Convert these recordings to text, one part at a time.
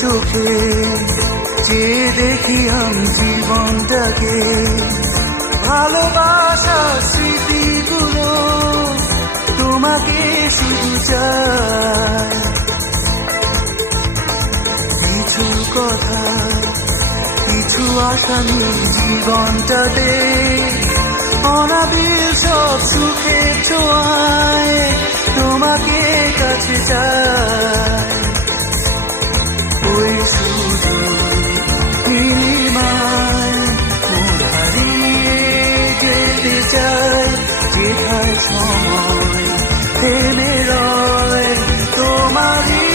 চোখে যে দেখি আমি জীবনটাকে, ভালোবাসার স্মৃতিগুলো তোমাকে শুধু চাই। কিছু কথা কিছু আশা নিয়ে জীবনটাতে, অনাবিল সব সুখের ছোঁয়ায় তোমাকে কাছে চাই। ওই সুযোগ নীলিমায় মন হারিয়ে যেতে চাই, যেথায় সময় থেমে রয় তোমারই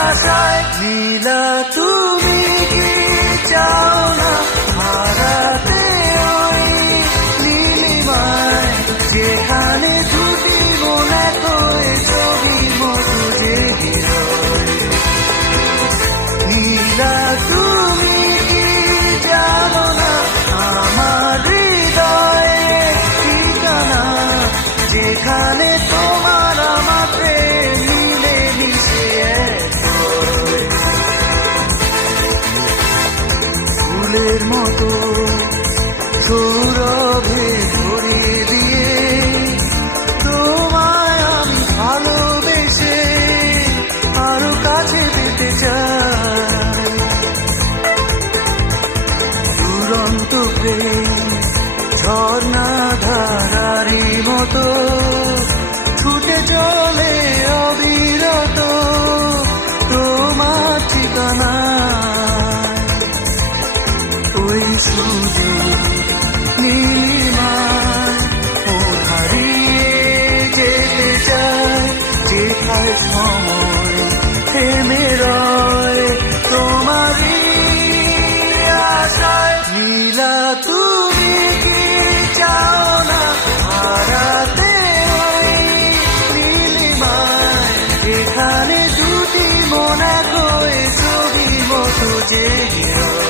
আশায়। নীলা তুমি কি চাও না হারাতে ওই নীলিমায়, যেখানে দুটি মন এক হয়ে ছবির মতো জেগে রয়। নীলা তুমি কি জানো না আমার হৃদয়ের ঠিকানা, যেখানে তোমার আমার প্রেম মিলে মিশে এক হয়। ফুলের মতো সৌরভে ভরিয়ে দিয়ে তোমায় আমি ভালোবেসে আরো কাছে পেতে চাই। দুরন্ত প্রেম ঝর্ণা ধারারি মতো ছুটে চলে অবিরত তোমার ঠিকানা। ওই সুযোগ নীলিমায় মন হারিয়ে যেতে চায়, যেথায় সময় থেমে রয় তোমারই আশায়। নীলা তুমি কি চাও না হারাতে ওই নীলিমায়, যেখানে দুটি মন এক হয়ে ছবির মতো জেগে রয়।